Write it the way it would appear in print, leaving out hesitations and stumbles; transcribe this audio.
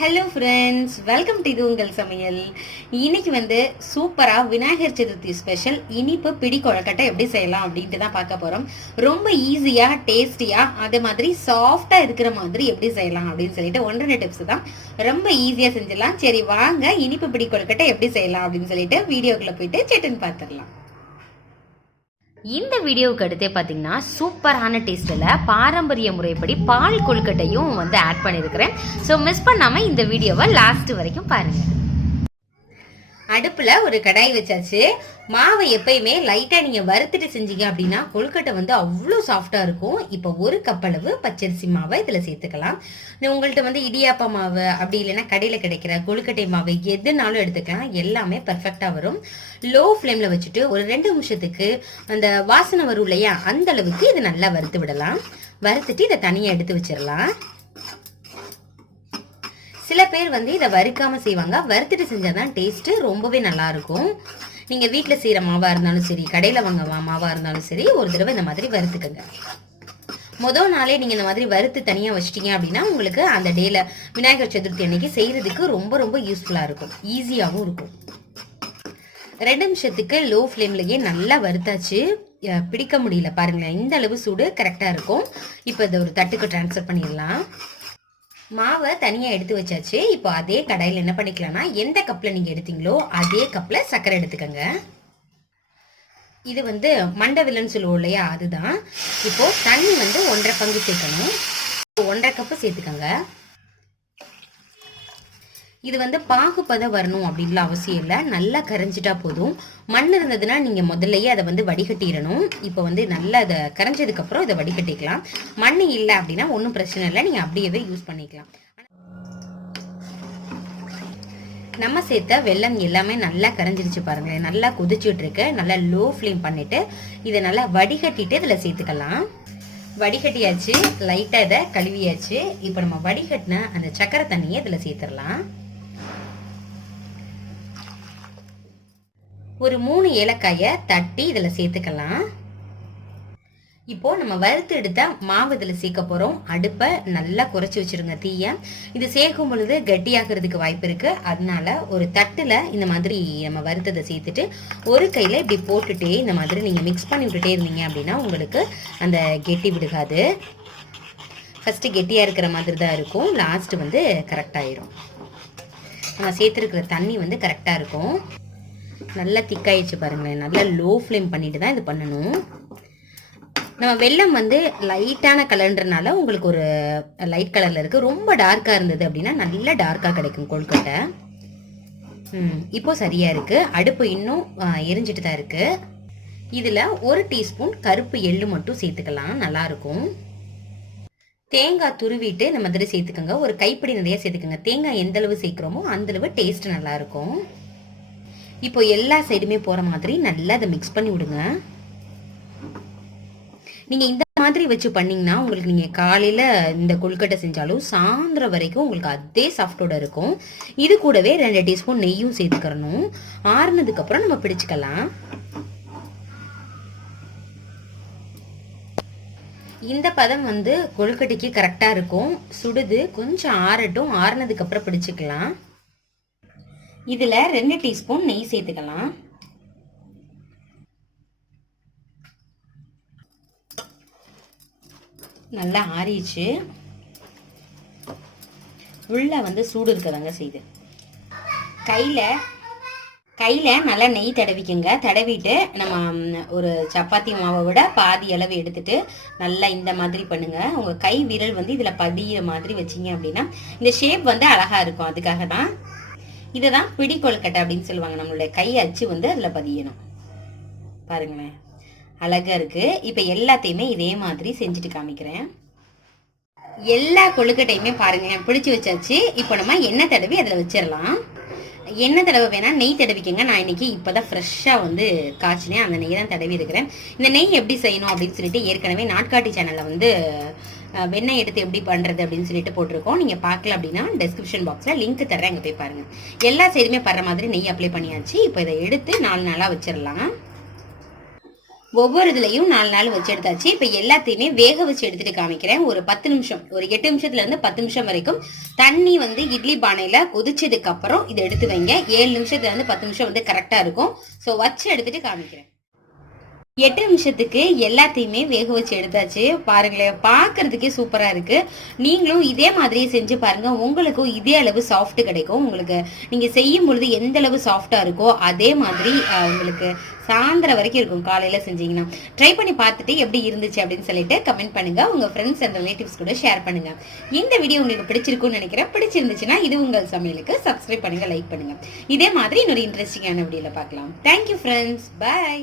Hello friends, welcome to இது உங்கள் சமையல். இன்னைக்கு வந்து சூப்பராக விநாயகர் சதுர்த்தி ஸ்பெஷல் இனிப்பு பிடி கொழுக்கட்டை எப்படி செய்யலாம் அப்படின்ட்டு தான் பார்க்க போகிறோம். ரொம்ப ஈஸியாக டேஸ்டியாக அதே மாதிரி சாஃப்டாக இருக்கிற மாதிரி எப்படி செய்யலாம் அப்படின்னு சொல்லிட்டு 1-2 டிப்ஸ் தான். ரொம்ப ஈஸியாக செஞ்சிடலாம். சரி வாங்க, இனிப்பு பிடி கொழுக்கட்டை எப்படி செய்யலாம் அப்படின்னு சொல்லிட்டு வீடியோக்குள்ளே போயிட்டு செட்டுன்னு பார்த்துடலாம். இந்த வீடியோவுக்கு அடுத்தே பார்த்தீங்கன்னா சூப்பரான டேஸ்ட்டில் பாரம்பரிய முறைப்படி பால் கொழுக்கட்டையும் வந்து ஆட் பண்ணியிருக்கிறேன். ஸோ மிஸ் பண்ணாமல் இந்த வீடியோவை லாஸ்ட் வரைக்கும் பாருங்கள். அடுப்பில் ஒரு கடாய் வச்சாச்சு. மாவை எப்பயுமே லைட்டாக நீங்கள் வறுத்துட்டு செஞ்சீங்க அப்படின்னா கொழுக்கட்டை வந்து அவ்வளோ சாஃப்டாக இருக்கும். இப்போ 1 கப் அளவு பச்சரிசி மாவை இதில் சேர்த்துக்கலாம். உங்கள்கிட்ட வந்து இடியாப்பா மாவு அப்படி இல்லைன்னா கடையில் கிடைக்கிற கொழுக்கட்டை மாவு எதுனாலும் எடுத்துக்கலாம். எல்லாமே பர்ஃபெக்டாக வரும். லோ ஃப்ளேமில் வச்சுட்டு ஒரு 2 நிமிஷத்துக்கு அந்த வாசனை வரும் இல்லையா, அந்த அளவுக்கு இதை நல்லா வறுத்து விடலாம். வறுத்துட்டு இதை தனியாக எடுத்து வச்சிடலாம். சில பேர் வந்து இதை வறுக்காம செய்வாங்க. வறுத்துட்டு செஞ்சாதான் டேஸ்ட் ரொம்பவே நல்லா இருக்கும். நீங்க வீட்டுல செய்யற மாவா இருந்தாலும் சரி, கடையில வாங்க மாவா இருந்தாலும் சரி, ஒரு தடவை இந்த மாதிரி வறுத்துக்கங்க. முதல் நாளே நீங்க இந்த மாதிரி வறுத்து தனியா வச்சிட்டீங்க அப்படின்னா உங்களுக்கு அந்த டேல விநாயகர் சதுர்த்தி அன்னைக்கு செய்யறதுக்கு ரொம்ப ரொம்ப யூஸ்ஃபுல்லா இருக்கும். ஈஸியாகவும் இருக்கும். 2 நிமிஷத்துக்கு லோ ஃப்ளேம்லயே நல்லா வறுத்தாச்சு. பிடிக்க முடியல பாருங்களேன். இந்த அளவு சூடு கரெக்டா இருக்கும். இப்போ இதை ஒரு தட்டுக்கு டிரான்ஸ்ஃபர் பண்ணிடலாம். மாவை தனியாக எடுத்து வச்சாச்சு. இப்போ அதே கடாயில் என்ன பண்ணிக்கலாம்னா, எந்த கப்பில் நீங்கள் எடுத்தீங்களோ அதே கப்பில் சர்க்கரை எடுத்துக்கோங்க. இது வந்து மண்டை வில்லுன்னு சொல்லுவோம் இல்லையா, அதுதான். இப்போ தண்ணி வந்து 1.5 பங்கு சேர்க்கணும். 1.5 கப்பு சேர்த்துக்கோங்க. இது வந்து பாகுபதம் வரணும் அப்படின்லாம் அவசியம் இல்லை. நல்லா கரைஞ்சிட்டா போதும். மண் இருந்ததுன்னா நீங்க முதல்லயே அதை வந்து வடிகட்டிடணும். இப்போ வந்து நல்லா அதை கரைஞ்சதுக்கு அப்புறம் இதை வடிகட்டிக்கலாம். மண் இல்லை அப்படின்னா ஒன்றும் பிரச்சனை இல்லை, நீங்க அப்படியே யூஸ் பண்ணிக்கலாம். நம்ம சேர்த்த வெல்லம் எல்லாமே நல்லா கரைஞ்சிருச்சு பாருங்களேன். நல்லா கொதிச்சுட்டு இருக்கு. நல்லா லோ ஃப்ளேம் பண்ணிட்டு இதை நல்லா வடிகட்டிட்டு இதில் சேர்த்துக்கலாம். வடிகட்டியாச்சு. லைட்டாக இதை கழுவியாச்சு. இப்போ நம்ம வடிகட்டின அந்த சக்கரை தண்ணியை இதில் சேர்த்துடலாம். ஒரு 3 ஏலக்காயை தட்டி இதில் சேர்த்துக்கலாம். இப்போ நம்ம வறுத்து எடுத்த மாவு இதில் சேர்க்க போகிறோம். அடுப்பை நல்லா குறைச்சி வச்சிருங்க தீய. இது சேர்க்கும் பொழுது கெட்டியாகிறதுக்கு வாய்ப்பு இருக்கு. அதனால ஒரு தட்டில் இந்த மாதிரி நம்ம வறுத்ததை சேர்த்துட்டு ஒரு கையில் இப்படி போட்டுட்டே இந்த மாதிரி நீங்கள் மிக்ஸ் பண்ணி விட்டுட்டே இருந்தீங்க அப்படின்னா உங்களுக்கு அந்த கெட்டி விடுகாது. ஃபர்ஸ்ட் கெட்டியாக இருக்கிற மாதிரி தான் இருக்கும். லாஸ்ட் வந்து கரெக்டாயிரும். நம்ம சேர்த்துருக்கிற தண்ணி வந்து கரெக்டாக இருக்கும். நல்லா திக்காயிடுச்சு பாருங்களேன். நல்லா லோ ஃப்ளேம் பண்ணிட்டு தான் இது பண்ணணும். நம்ம வெல்லம் வந்து லைட்டான கலர்ன்றனால உங்களுக்கு ஒரு லைட் கலர்ல இருக்கு. ரொம்ப டார்க்கா இருந்தது அப்படின்னா நல்லா டார்க்கா கிடைக்கும் கொழுக்கட்டை. இப்போ சரியா இருக்கு. அடுப்பு இன்னும் எரிஞ்சிட்டு தான் இருக்கு. இதுல 1 டீஸ்பூன் கருப்பு எள்ளு மட்டும் சேர்த்துக்கலாம். நல்லா இருக்கும். தேங்காய் துருவிட்டு இந்த மாதிரி சேர்த்துக்கோங்க. ஒரு கைப்பிடி நிறைய சேர்த்துக்கோங்க. தேங்காய் எந்த அளவு சேர்க்கிறோமோ அந்த அளவு டேஸ்ட் நல்லா இருக்கும். இப்போ எல்லா சைடுமே போற மாதிரி நல்லா அதை மிக்ஸ் பண்ணி விடுங்க. நீங்க இந்த மாதிரி வச்சு பண்ணீங்கன்னா உங்களுக்கு நீங்க காலையில இந்த கொழுக்கட்டை செஞ்சாலும் சாயந்தரம் வரைக்கும் உங்களுக்கு அதே சாஃப்டோட இருக்கும். இது கூடவே 2 டீஸ்பூன் நெய்யும் சேர்த்துக்கிறணும். ஆறுனதுக்கு அப்புறம் நம்ம பிடிச்சுக்கலாம். இந்த பதம் வந்து கொழுக்கட்டைக்கு கரெக்டா இருக்கும். சுடுது, கொஞ்சம் ஆறட்டும். ஆறுனதுக்கு அப்புறம் பிடிச்சுக்கலாம். இதுல 2 டீஸ்பூன் நெய் சேர்த்துக்கலாம். நல்லா ஆறிச்சு. உள்ள வந்து சூடு இருக்கதாங்க செய்து கையில நல்லா நெய் தடவிக்குங்க. தடவிட்டு நம்ம ஒரு சப்பாத்தி மாவை விட பாதி அளவு எடுத்துட்டு நல்லா இந்த மாதிரி பண்ணுங்க. உங்க கை விரல் வந்து இதுல பதிய மாதிரி வச்சிங்க அப்படின்னா இந்த ஷேப் வந்து அழகா இருக்கும். அதுக்காக தான் இதுதான் பிடி கொழுக்கட்டை அப்படின்னு சொல்லுவாங்க. நம்மளுடைய கை அச்சு வந்து அதுல பதியணும். பாருங்களேன், அழகா இருக்கு. இப்ப எல்லாத்தையுமே இதே மாதிரி செஞ்சுட்டு காமிக்கிறேன். எல்லா கொழுக்கட்டையுமே பாருங்க பிடிச்சு வச்சாச்சு. இப்போ நம்ம எண்ணெய் தடவி அதுல வச்சிடலாம். எண்ணெய் தடவை வேணா நெய் தடவிக்கங்க. நான் இன்னைக்கு இப்பதான் ஃப்ரெஷ்ஷா வந்து காய்ச்சினேன். அந்த நெய் தான் தடவி இருக்கிறேன். இந்த நெய் எப்படி செய்யணும் அப்படின்னு சொல்லிட்டு ஏற்கனவே நாட்காட்டி சேனல்ல வந்து வெண்ணெய் எடுத்து எப்படி பண்றது அப்படின்னு சொல்லிட்டு போட்டிருக்கோம். நீங்க பார்க்கல அப்படின்னா டெஸ்கிரிப்ஷன் பாக்ஸ்ல லிங்க் தர்றேன், அங்க போய் பாருங்க. எல்லா சைடுமே படுற மாதிரி நெய் அப்ளை பண்ணியாச்சு. இப்போ இதை எடுத்து 4 நாளா வச்சிடலாம். ஒவ்வொரு இதுலையும் 4 நாள் வச்சு எடுத்தாச்சு. இப்ப எல்லாத்தையுமே வேக வச்சு எடுத்துட்டு காமிக்கிறேன். ஒரு 10 நிமிஷம், ஒரு 8 நிமிஷத்துல இருந்து 10 நிமிஷம் வரைக்கும் தண்ணி வந்து இட்லி பானையில கொதிச்சதுக்கு அப்புறம் இதை எடுத்து வைங்க. 7 நிமிஷத்துல இருந்து 10 நிமிஷம் வந்து கரெக்டா இருக்கும். சோ வச்சு எடுத்துட்டு காமிக்கிறேன். 8 நிமிஷத்துக்கு எல்லாத்தையுமே வேக வச்சு எடுத்தாச்சு. பாருங்களேன், பாக்குறதுக்கே சூப்பரா இருக்கு. நீங்களும் இதே மாதிரியே செஞ்சு பாருங்க. உங்களுக்கும் இதே அளவு சாஃப்ட் கிடைக்கும். உங்களுக்கு நீங்க செய்யும் பொழுது எந்த அளவு சாஃப்டா இருக்கோ அதே மாதிரி உங்களுக்கு சாயந்தரம் வரைக்கும் இருக்கும். காலையில செஞ்சீங்கன்னா ட்ரை பண்ணி பார்த்துட்டு எப்படி இருந்துச்சு அப்படின்னு சொல்லிட்டு கமெண்ட் பண்ணுங்க. உங்க ஃப்ரெண்ட்ஸ் அண்ட் ரிலேட்டிவ்ஸ் கூட ஷேர் பண்ணுங்க. இந்த வீடியோ உங்களுக்கு பிடிச்சிருக்கும்னு நினைக்கிறேன். பிடிச்சிருந்துச்சுன்னா இது உங்கள் சமையலுக்கு சப்ஸ்கிரைப் பண்ணுங்க, லைக் பண்ணுங்க. இதே மாதிரி இன்னொரு இன்ட்ரெஸ்டிங்கான வீடியோல பார்க்கலாம். Thank you friends, by.